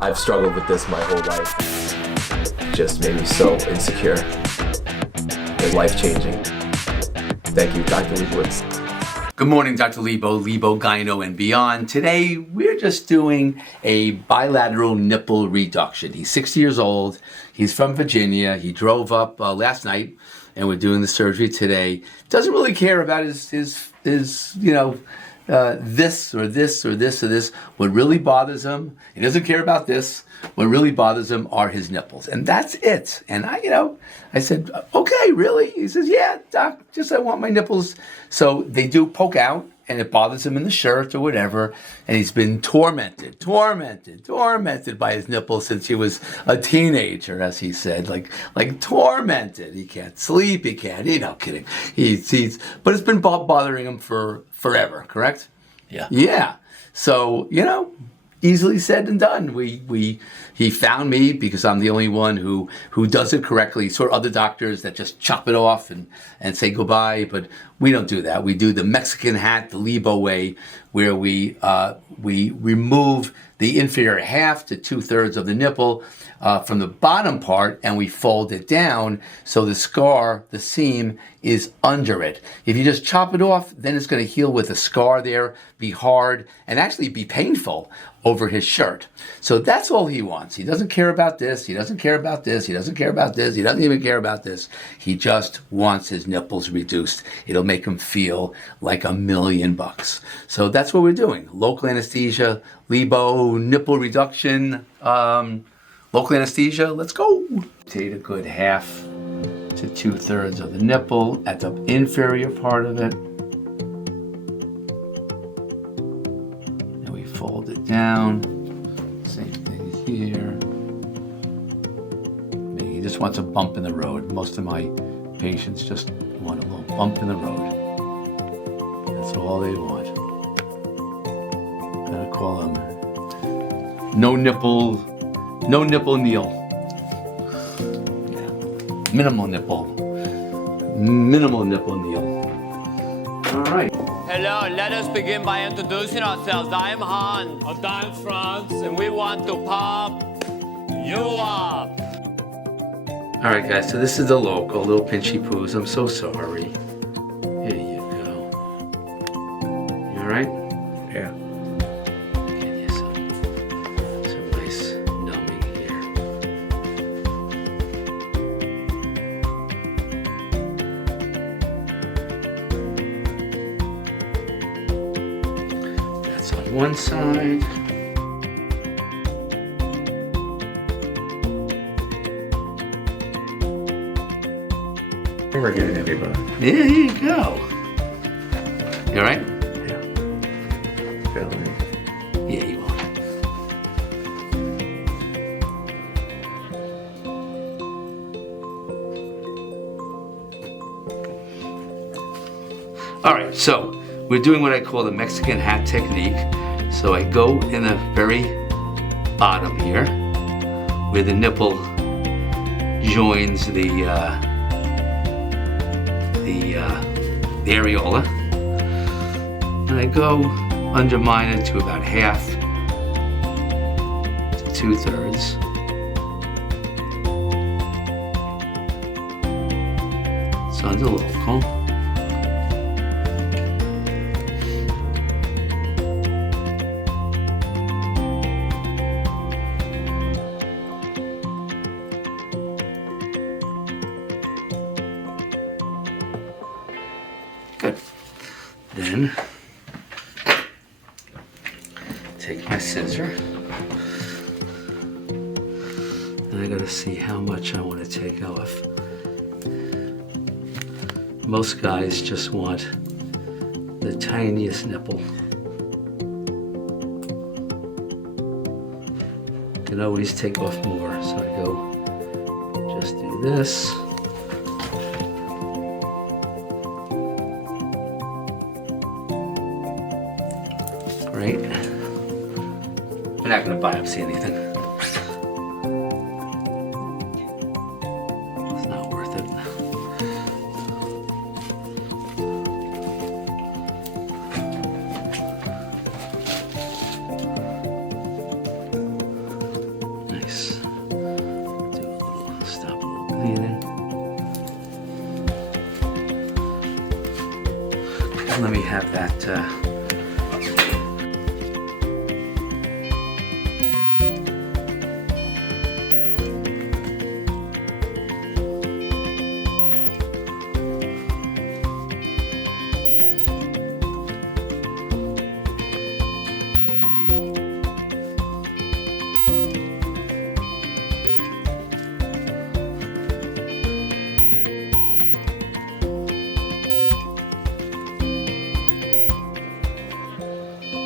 I've struggled with this my whole life. Just made me so insecure. It's life-changing. Thank you, Dr. Lebowitz. Good morning, Dr. Lebo Gyno and beyond. Today, we're just doing a bilateral nipple reduction. He's 60 years old. He's from Virginia. He drove up last night, and we're doing the surgery today. Doesn't really care about his this or this or this or this. What really bothers him, he doesn't care about this. What really bothers him are his nipples, and that's it. And I said, okay, really? He says, yeah, doc, just I want my nipples. So they do poke out, and it bothers him in the shirt or whatever. And he's been tormented by his nipples since he was a teenager, as he said, like tormented. He can't sleep. He can't. Kidding. But it's been bothering him for forever. Correct? Yeah. Yeah. So easily said and done. He found me because I'm the only one who does it correctly. Sort of other doctors that just chop it off and say goodbye, but we don't do that. We do the Mexican hat, the Lebo way, where we remove the inferior half to 2/3 of the nipple from the bottom part, and we fold it down so the scar, the seam, is under it. If you just chop it off, then it's going to heal with a scar there, be hard, and actually be painful over his shirt. So that's all he wants. He doesn't care about this. He doesn't care about this. He doesn't care about this. He doesn't even care about this. He just wants his nipples reduced. It'll make him feel like $1 million. So that's what we're doing. Local anesthesia, Lebo, nipple reduction, local anesthesia. Let's go. Take a good 1/2 to 2/3 of the nipple at the inferior part of it. And we fold it down. Same thing here. He just wants a bump in the road. Most of my patients just want a little bump in the road. That's all they want. Gotta call them no nipple Neil. Yeah. Minimal nipple Neil. All right. Hello, let us begin by introducing ourselves. I am Han. I'm France. And we want to pop you up. All right, guys, so this is the local, little pinchy poos. I'm so sorry. Here you go. You all right? Yeah. Get you some nice numbing here. That's on one side. We're getting everybody. There you go. You all right? Yeah. Fairly. Yeah, you are. All right, so we're doing what I call the Mexican hat technique. So I go in the very bottom here, where the nipple joins the areola, and I go undermine it to about 1/2 to 2/3. So under local. Good. Then take my scissor, and I gotta see how much I want to take off. Most guys just want the tiniest nipple. You can always take off more, so I go just do this. Great. We're not going to biopsy anything. It's not worth it. let me have that.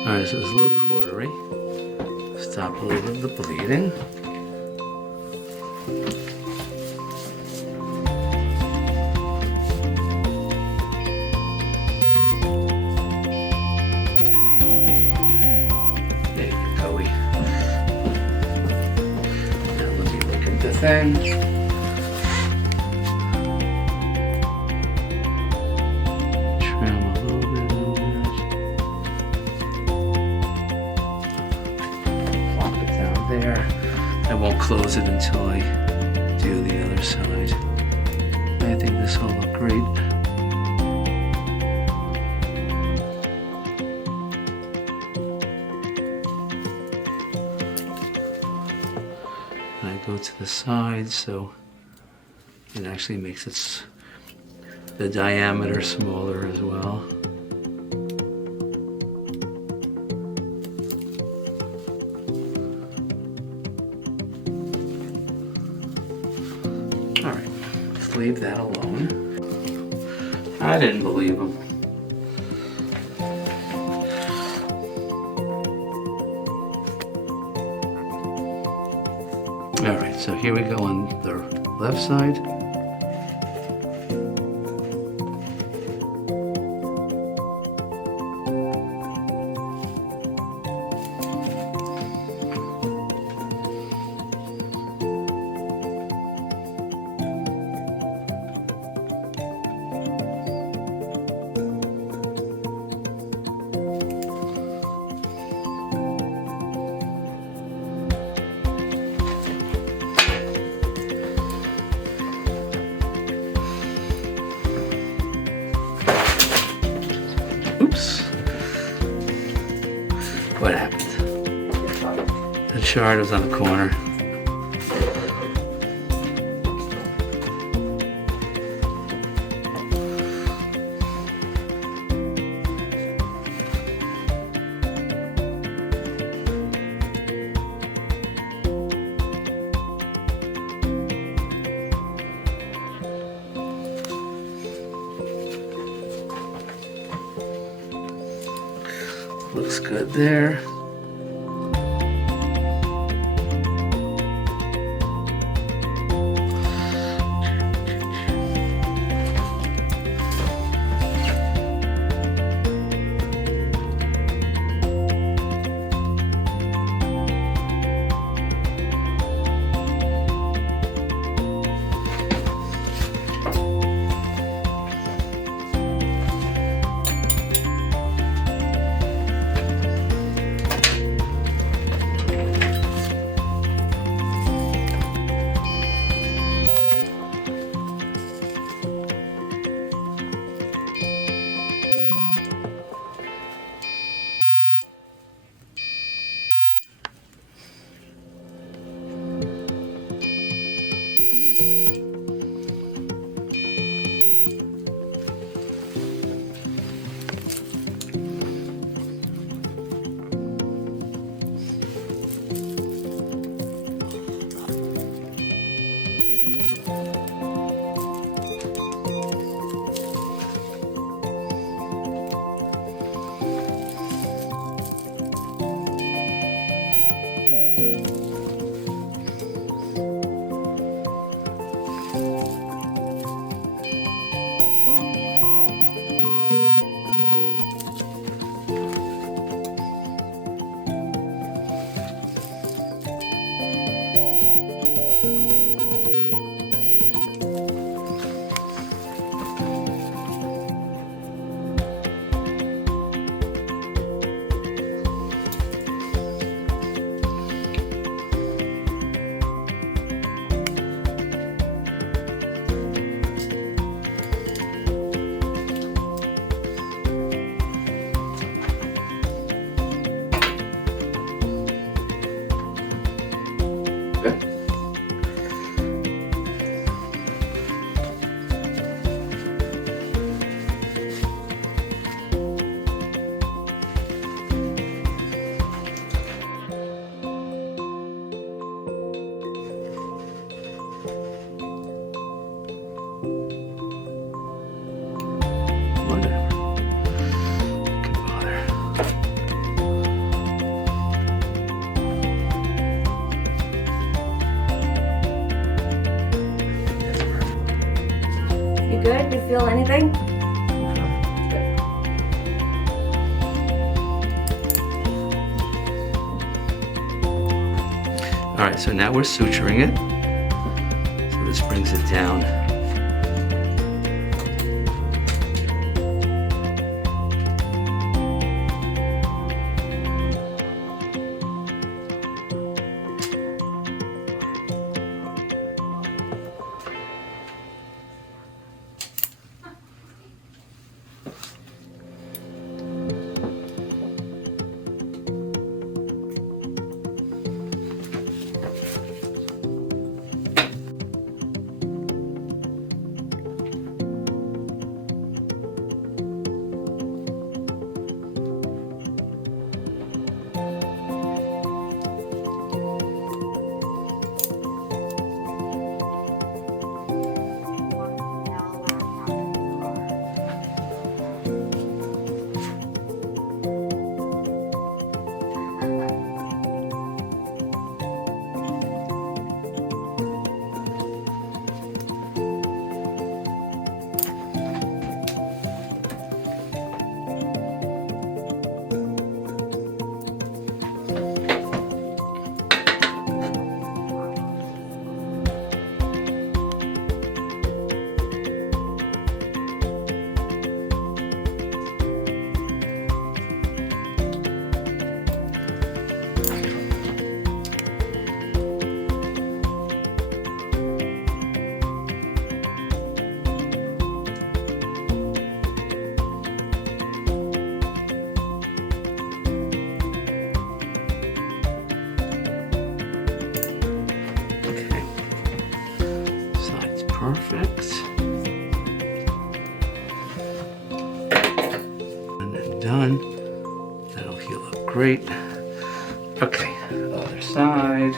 Alright, so it's a little cautery. Stop a little bit of the bleeding. There you go. Now let me look at the thing. There. I won't close it until I do the other side. I think this will look great. I go to the side so it actually makes the diameter smaller as well. Alright, let's leave that alone. I didn't believe him. Alright, so here we go on the left side. Oops. What happened? The shard was on the corner. Looks good there. good? You feel anything? All right, so now we're suturing it. So this brings it down. Perfect. And then done. That'll heal up great. Okay, other side.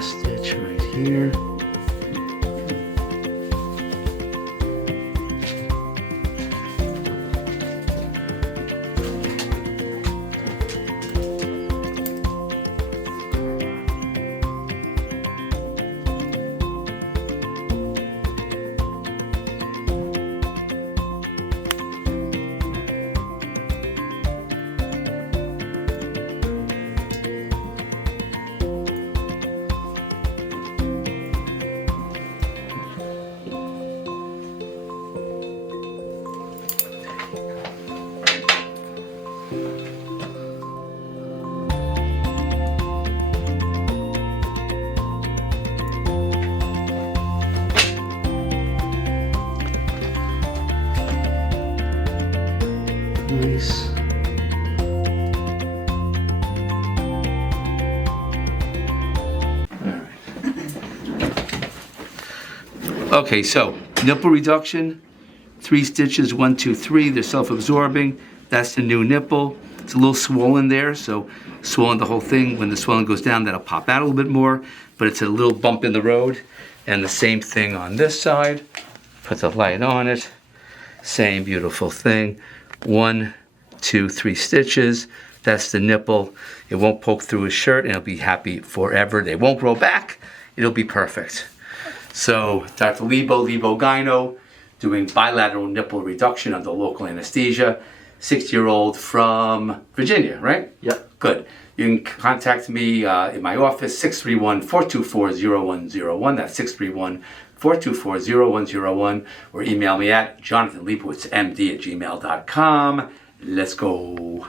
Stitch right here. Nice. Okay, so nipple reduction, 3 stitches, 1, 2, 3. They're self-absorbing. That's the new nipple. It's a little swollen there, so swollen the whole thing. When the swelling goes down, that'll pop out a little bit more, but it's a little bump in the road. And the same thing on this side. Put the light on it. Same beautiful thing. 1, 2, 3 stitches. That's the nipple. It won't poke through his shirt, and it'll be happy forever. They won't grow back. It'll be perfect. So Dr. Lebo Gyno, doing bilateral nipple reduction under local anesthesia. 60-year-old from Virginia, right? Yep. Good. You can contact me in my office, 631-424-0101. That's 631-424-0101. Or email me at jonathanleibowitz@gmail.com. Let's go.